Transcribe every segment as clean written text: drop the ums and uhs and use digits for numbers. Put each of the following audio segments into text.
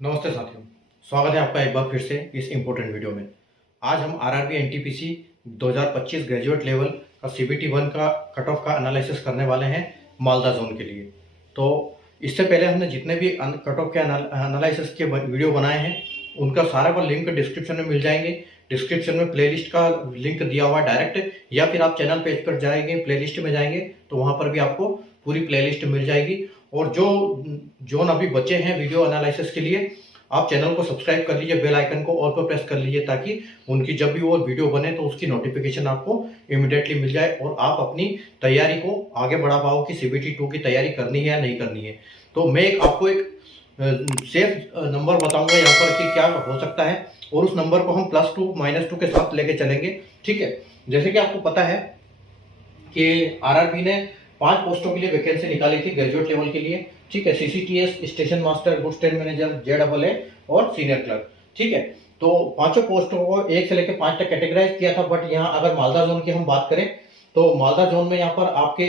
नमस्ते साथियों, स्वागत है आपका एक बार फिर से इस इम्पोर्टेंट वीडियो में। आज हम आरआरबी एनटीपीसी 2025 ग्रेजुएट लेवल का सीबीटी 1 का कट ऑफ का एनालिसिस करने वाले हैं मालदा जोन के लिए। तो इससे पहले हमने जितने भी कट ऑफ के एनालिसिस के वीडियो बनाए हैं उनका सारा का लिंक डिस्क्रिप्शन में मिल जाएंगे। डिस्क्रिप्शन में प्लेलिस्ट का लिंक दिया हुआ है डायरेक्ट, या फिर आप चैनल पेज पर जाएंगे, प्लेलिस्ट में जाएंगे तो वहाँ पर भी आपको पूरी प्लेलिस्ट मिल जाएगी। और जो जोन अभी बचे हैं वीडियो एनालिसिस के लिए, आप चैनल को सब्सक्राइब कर लीजिए, बेल आइकन को ऑल पर प्रेस कर लीजिए ताकि उनकी जब भी वो वीडियो बने तो उसकी नोटिफिकेशन आपको इमीडिएटली मिल जाए और आप अपनी तैयारी को आगे बढ़ा पाओ कि सीबीटी 2 की तैयारी करनी है या नहीं करनी है। तो मैं आपको एक सेफ नंबर बताऊंगा यहाँ पर कि क्या हो सकता है, और उस नंबर को हम +2 -2 के साथ लेके चलेंगे। ठीक है, जैसे कि आपको पता है कि आरआरबी ने 5 पोस्टों के लिए वैकेंसी निकाली थी ग्रेजुएट लेवल के लिए। ठीक है, CCTS, station master, goods train manager, जेडबलए और सीनियर क्लर्क। ठीक है, तो पांचों पोस्टों को 1 से लेकर 5 तक कैटेगराइज किया था। बट यहाँ अगर मालदा जोन की हम बात करें तो मालदा जोन में यहाँ पर आपके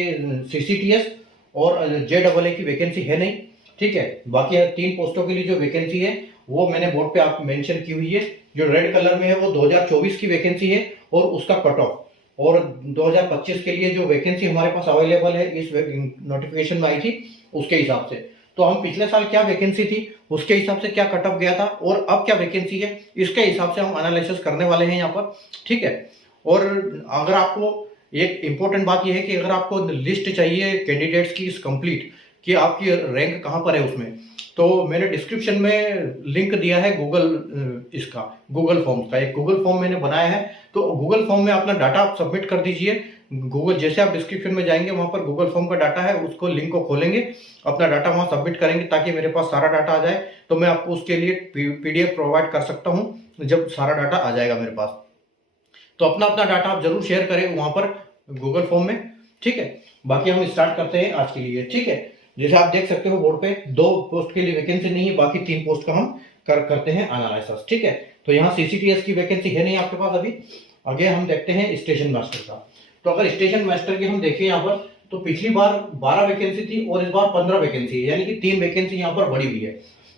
सीसीटीएस और जेडबलए की वैकेंसी है नहीं। ठीक है, बाकी 3 पोस्टों के लिए जो वैकेंसी है वो मैंने बोर्ड पे आप मेंशन की हुई है। जो रेड कलर में है वो 2024 की वैकेंसी है और उसका कट ऑफ, और 2025 के लिए जो वैकेंसी हमारे पास अवेलेबल है इस नोटिफिकेशन में आई थी उसके हिसाब से। तो हम पिछले साल क्या वैकेंसी थी उसके हिसाब से क्या कट ऑफ गया था और अब क्या वैकेंसी है इसके हिसाब से हम एनालिसिस करने वाले हैं यहाँ पर। ठीक है, और अगर आपको एक इंपॉर्टेंट बात यह है कि अगर आपको लिस्ट चाहिए कैंडिडेट्स की कंप्लीट कि आपकी रैंक कहाँ पर है उसमें, तो मैंने डिस्क्रिप्शन में लिंक दिया है गूगल फॉर्म का। एक गूगल फॉर्म मैंने बनाया है, तो गूगल फॉर्म में अपना डाटा आप सबमिट कर दीजिए। गूगल जैसे आप डिस्क्रिप्शन में जाएंगे वहां पर गूगल फॉर्म का डाटा है, उसको लिंक को खोलेंगे, अपना डाटा वहां सबमिट करेंगे ताकि मेरे पास सारा डाटा आ जाए। तो मैं आपको उसके लिए पीडीएफ प्रोवाइड कर सकता हूं जब सारा डाटा आ जाएगा मेरे पास। तो अपना अपना डाटा आप जरूर शेयर करें वहां पर गूगल फॉर्म में। ठीक है, बाकी हम स्टार्ट करते हैं आज के लिए। ठीक है, जैसे आप देख सकते हो बोर्ड पे 2 पोस्ट के लिए वैकेंसी नहीं है, बाकी 3 पोस्ट का हम करते हैं एनालिसिस। ठीक है, तो यहाँ सीसीटीएस की वैकेंसी है नहीं आपके पास अभी। आगे हम देखते हैं स्टेशन मास्टर का। तो अगर स्टेशन मास्टर की हम देखें यहाँ पर, तो पिछली बार 12 वैकेंसी थी और इस बार 15 वैकेंसी है, यानी कि 3 वैकेंसी यहाँ पर बढ़ी हुई है।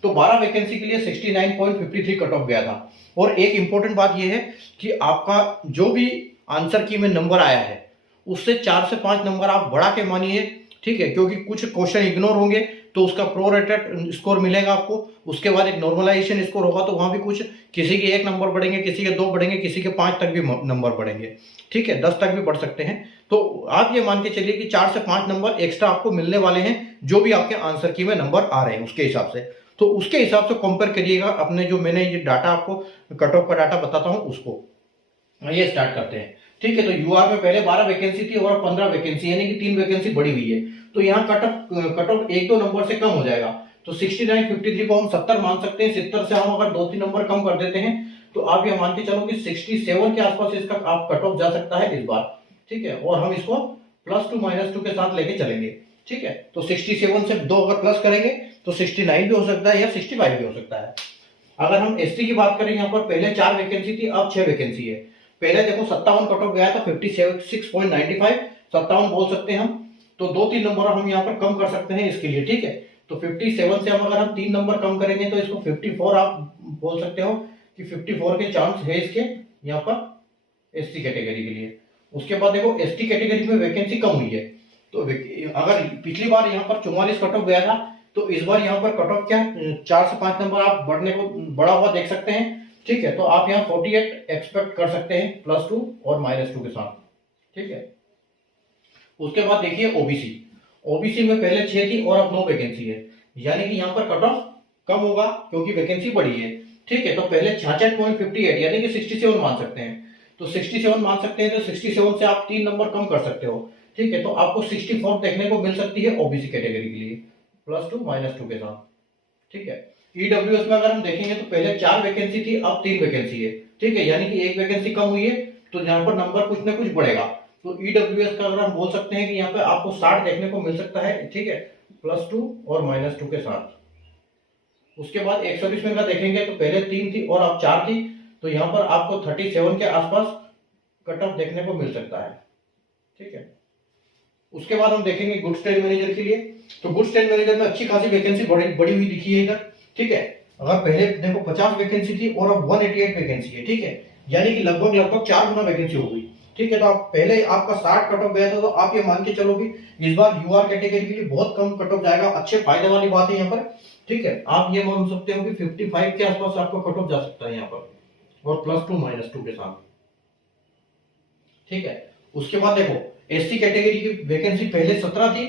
तो 12 वैकेंसी के लिए 69.53 कट ऑफ गया था। और एक इंपॉर्टेंट बात यह है कि आपका जो भी आंसर की में नंबर आया है उससे 4 से 5 नंबर आप बढ़ा के मानिए। ठीक है, क्योंकि कुछ क्वेश्चन इग्नोर होंगे तो उसका प्रोरेटेड स्कोर मिलेगा आपको। उसके बाद एक नॉर्मलाइजेशन स्कोर होगा तो वहां भी कुछ, किसी के 1 नंबर बढ़ेंगे, किसी के 2 बढ़ेंगे, किसी के 5 तक भी नंबर बढ़ेंगे। ठीक है, 10 तक भी बढ़ सकते हैं। तो आप ये मान के चलिए कि 4 से 5 नंबर एक्स्ट्रा आपको मिलने वाले हैं जो भी आपके आंसर की में नंबर आ रहे हैं उसके हिसाब से। तो उसके हिसाब से कंपेयर करिएगा अपने, जो मैंने ये डाटा आपको कट ऑफ का डाटा बताता हूं उसको। ये स्टार्ट करते हैं। ठीक है, तो यूआर में पहले 12 वैकेंसी थी और 15 वैकेंसी, यानी कि 3 वैकेंसी बढ़ी हुई है। तो यहाँ कट ऑफ 1-2 नंबर से कम हो जाएगा। तो 69.53 को हम 70 मान सकते हैं। 70 से हम अगर 2-3 नंबर कम कर देते हैं तो आप ये मान के चलो कि 67 के आसपास इसका आप कट ऑफ जा सकता है इस बार। ठीक है, और हम इसको +2 -2 के साथ लेके चलेंगे। ठीक है, तो 67 से 2 अगर प्लस करेंगे तो 69 भी हो सकता है या 65 भी हो सकता है। अगर हम एसटी की बात करें, यहाँ पर पहले 4 वैकेंसी थी, अब 6 वैकेंसी है। पहले देखो 57 कट ऑफ गया था, 56.95, 57 बोल सकते हैं हम। तो 2-3 नंबर हम यहाँ पर कम कर सकते हैं इसके लिए। ठीक है, तो 57 से हम अगर हम 3 नंबर कम करेंगे तो इसको 54 आप बोल सकते हो कि 54 के चांस है इसके यहाँ पर एसटी कैटेगरी के लिए। उसके बाद देखो एसटी कैटेगरी में वैकेंसी कम हुई है। तो अगर पिछली बार यहाँ पर 44 कट ऑफ गया था तो इस बार यहाँ पर कट ऑफ क्या 4 से 5 नंबर आप बढ़ने को बढ़ा हुआ देख सकते हैं। ठीक है, तो आप यहाँ 48 एक्सपेक्ट कर सकते हैं +2 और -2 के साथ। ठीक है, उसके बाद देखिए ओबीसी। ओबीसी में पहले 6 थी और अब 9 वैकेंसी है, यानी कि यहाँ पर कट ऑफ कम होगा क्योंकि वैकेंसी बढ़ी है। ठीक है, तो पहले 66.58 यानी कि 67 मान सकते हैं। तो 67 मान सकते हैं, तो 67 से आप 3 नंबर कम कर सकते हो। ठीक है, तो आपको 64 देखने को मिल सकती है ओबीसी कैटेगरी के लिए +2 -2 के साथ। ठीक है, ईडब्ल्यूएस में अगर हम देखेंगे तो पहले 4 वैकेंसी थी, अब 3 वैकेंसी है। ठीक है, यानी कि 1 वैकेंसी कम हुई है तो यहाँ पर नंबर कुछ ना कुछ बढ़ेगा। तो ईडब्ल्यूएस का अगर हम बोल सकते हैं कि यहाँ पे आपको 60 देखने को मिल सकता है। ठीक है, +2 और -2 के साथ। उसके बाद 120 में का देखेंगे तो पहले 3 थी और अब 4 थी, तो यहाँ पर आपको 37 के आसपास कट ऑफ देखने को मिल सकता है। ठीक है, उसके बाद हम देखेंगे गुड्स ट्रेन मैनेजर के लिए। तो गुड्स ट्रेन मैनेजर में अच्छी खासी वैकेंसी बड़ी हुई दिखी है इधर। ठीक है, अगर पहले देखो 50 वैकेंसी थी और अब 188 वैकेंसी है, ठीक है, यानी कि लगभग लगभग 4 गुना वैकेंसी हो गई, ठीक है। तो आप पहले आपका 60 कट ऑफ गया था, तो आप ये मान के चलो कि इस बार यूआर कैटेगरी के लिए बहुत कम कट ऑफ जाएगा। अच्छे फायदे वाली बात है यहाँ पर, ठीक है। आप ये मान सकते हो कि 55 के आसपास आपका कट ऑफ जा सकता है यहाँ पर, और +2 -2 के साथ, ठीक है। उसके बाद देखो एससी कैटेगरी की वैकेंसी पहले 17 थी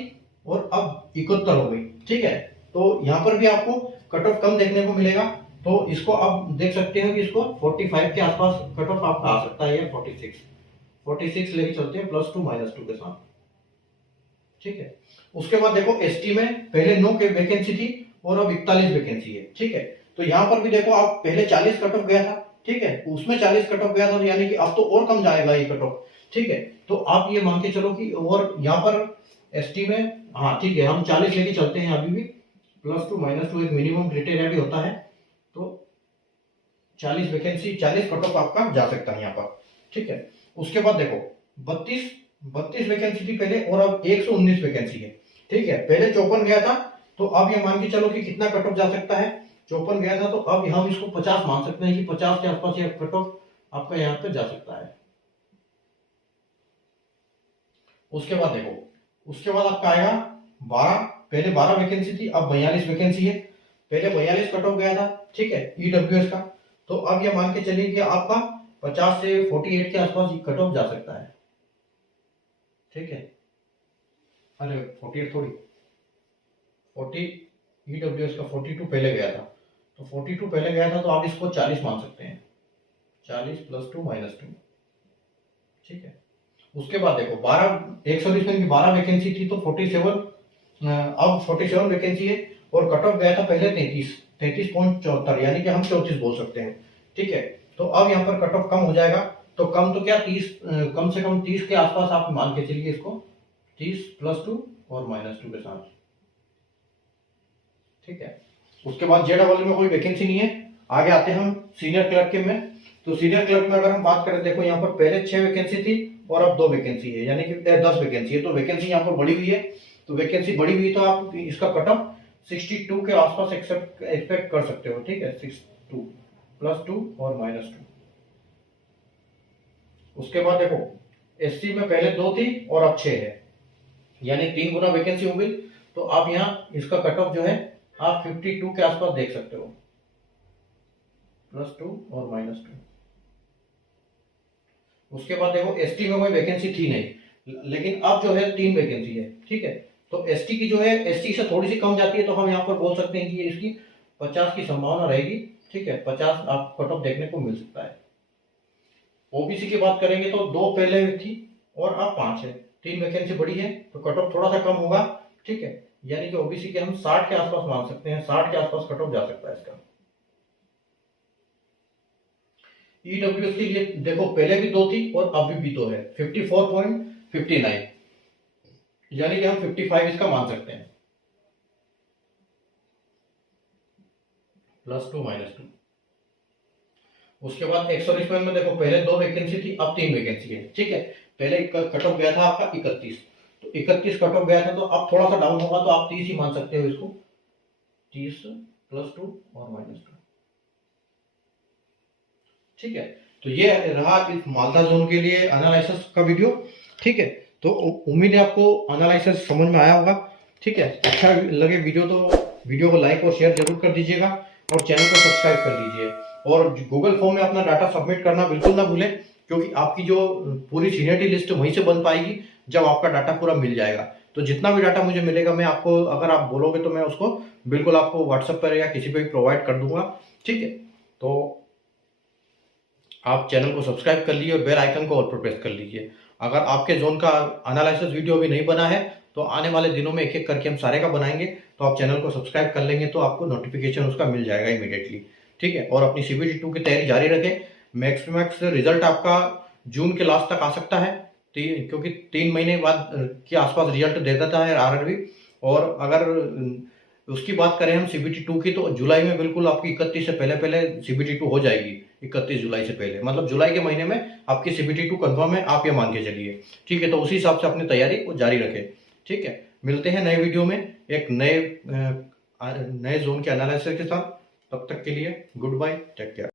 और अब 71 हो गई, ठीक है। तो यहाँ पर भी आपको कट ऑफ कम देखने को मिलेगा। तो इसको आप देख सकते हो कि इसको 45 के आसपास कट ऑफ आपका आ सकता है, या 46 लेके चलते हैं +2 -2 के साथ, ठीक है। उसके बाद देखो एसटी में पहले 9 के वैकेंसी थी और अब 41 वैकेंसी है, ठीक है। तो यहाँ पर भी देखो आप पहले 40 कट ऑफ गया था, ठीक है, उसमें 40 कट ऑफ गया था, तो यानी कि अब तो और कम जाएगा ये कट ऑफ, ठीक है। तो आप ये मान के चलो कि, और यहाँ पर एसटी में, हाँ ठीक है, हम 40 लेके चलते हैं अभी भी, +2 -2 एक मिनिमम क्राइटेरिया भी होता है, तो 40 वैकेंसी 40 कट ऑफ आपका जा सकता है यहाँ पर, ठीक है। उसके बाद देखो 32 वैकेंसी थी पहले और अब 119 वैकेंसी है, ठीक है। पहले 54 गया था, तो अब ये मान के चलो कि कितना कट ऑफ जा सकता है, 54 गया था, तो अब हम इसको 50 मान सकते हैं कि 50 के आसपास ये कट ऑफ आपका यहाँ पे जा सकता है। उसके बाद देखो, उसके बाद आपका आएगा 12, पहले 12 वैकेंसी थी, अब 42 वैकेंसी है। पहले 42 कट ऑफ गया था, ठीक है, ईडब्ल्यूएस का, तो अब ये मान के चलिए कि आपका 50 से 48 के आसपास कट ऑफ जा सकता है, ठीक है। अरे 48 थोड़ी, 40 ईडब्ल्यूएस का 42 पहले गया था, तो 42 पहले गया था, तो आप इसको 40 मान सकते हैं, 40 +2 -2, ठीक है। उसके बाद देखो 12 120 में 12 वैकेंसी थी, तो 47, अब 47 वैकेंसी है, और कट ऑफ गया था पहले 33.74, यानी कि हम 34 बोल सकते हैं, ठीक है। तो अब यहाँ पर कट ऑफ कम हो जाएगा, तो कम तो क्या 30, कम से कम 30 के आसपास आप मान के चलिए इसको, 30 +2 और -2 के साथ, ठीक है। उसके बाद जेडबल में कोई वैकेंसी नहीं है। आगे आते हैं हम सीनियर क्लर्क के में। तो सीनियर क्लर्क में अगर हम बात करें, देखो यहाँ पर पहले 6 वैकेंसी थी और अब 2 वैकेंसी है, यानी कि 10 वैकेंसी है, तो वैकेंसी यहाँ पर बढ़ी हुई है। तो वैकेंसी बढ़ी हुई, तो आप इसका कट ऑफ 62 के आसपास एक्सपेक्ट कर सकते हो, ठीक है, 62 +2 और -2। उसके बाद देखो एससी में पहले 2 थी और अब 6 है, यानी 3 गुना वैकेंसी हो गई। तो आप यहाँ इसका कट ऑफ जो है आप 52 के आसपास देख सकते हो, +2 और -2। उसके बाद देखो एसटी में कोई वैकेंसी थी नहीं, लेकिन अब जो है 3 वैकेंसी है, ठीक है। तो एसटी की जो है एसटी से थोड़ी सी कम जाती है, तो हम यहाँ पर बोल सकते हैं कि इसकी 50 की संभावना रहेगी, ठीक है, 50 आप कट ऑफ देखने को मिल सकता है। ओबीसी की बात करेंगे तो 2 पहले थी और अब 5 है, 3 वैकेंसी बढ़ी है, तो कट ऑफ थोड़ा सा कम होगा, ठीक है, यानी कि ओबीसी के हम 60 के आसपास मान सकते हैं, 60 के आसपास कट ऑफ जा सकता है इसका। ईडब्ल्यूएस के लिए देखो पहले भी 2 थी और अभी भी 2 है, 54.59, यानी कि हम 55 इसका मान सकते हैं, +2 -2। उसके बाद 100 में देखो पहले 2 वैकेंसी थी, अब 3 वैकेंसी है, ठीक है। पहले कट ऑफ गया था आपका 31, तो 31 कट ऑफ गया था, तो अब थोड़ा सा डाउन होगा, तो आप 30 ही मान सकते हो इसको, 30 +2 और -2, ठीक है। तो ये रहा इस मालदा जोन के लिए एनालिसिस का वीडियो, ठीक है। तो उम्मीद है आपको एनालिसिस समझ में आया होगा, ठीक है। अच्छा लगे वीडियो तो वीडियो को लाइक और शेयर जरूर कर दीजिएगा, और चैनल को सब्सक्राइब कर लीजिए, और गूगल फॉर्म में अपना डाटा सबमिट करना बिल्कुल ना भूलें, क्योंकि आपकी जो पूरी सीनियरिटी लिस्ट वहीं से बन पाएगी जब आपका डाटा पूरा मिल जाएगा। तो जितना भी डाटा मुझे मिलेगा, मैं आपको, अगर आप बोलोगे तो मैं उसको बिल्कुल आपको व्हाट्सएप पर या किसी पे भी प्रोवाइड कर दूंगा, ठीक है। तो आप चैनल को सब्सक्राइब कर लीजिए और बेल आइकन को ऑल पर प्रेस कर लीजिए। अगर आपके जोन का एनालिसिस वीडियो अभी नहीं बना है, तो आने वाले दिनों में एक एक करके हम सारे का बनाएंगे, तो आप चैनल को सब्सक्राइब कर लेंगे तो आपको नोटिफिकेशन उसका मिल जाएगा इमीडिएटली, ठीक है। और अपनी CBT 2 की तैयारी जारी रखें। मैक्स रिजल्ट आपका जून के लास्ट तक आ सकता है, क्योंकि 3 महीने बाद के आसपास रिजल्ट दे देता है RRB। और अगर उसकी बात करें हम CBT 2 की, तो जुलाई में बिल्कुल आपकी 31 से पहले CBT 2 हो जाएगी, 31 जुलाई से पहले, मतलब जुलाई के महीने में आपकी CBT 2 कंफर्म है, आप ये मान के चलिए, ठीक है। तो उसी हिसाब से अपनी तैयारी को जारी रखें, ठीक है। मिलते हैं नए वीडियो में एक नए जोन के एनालिसिस के साथ। तब तक के लिए गुड बाय, टेक केयर।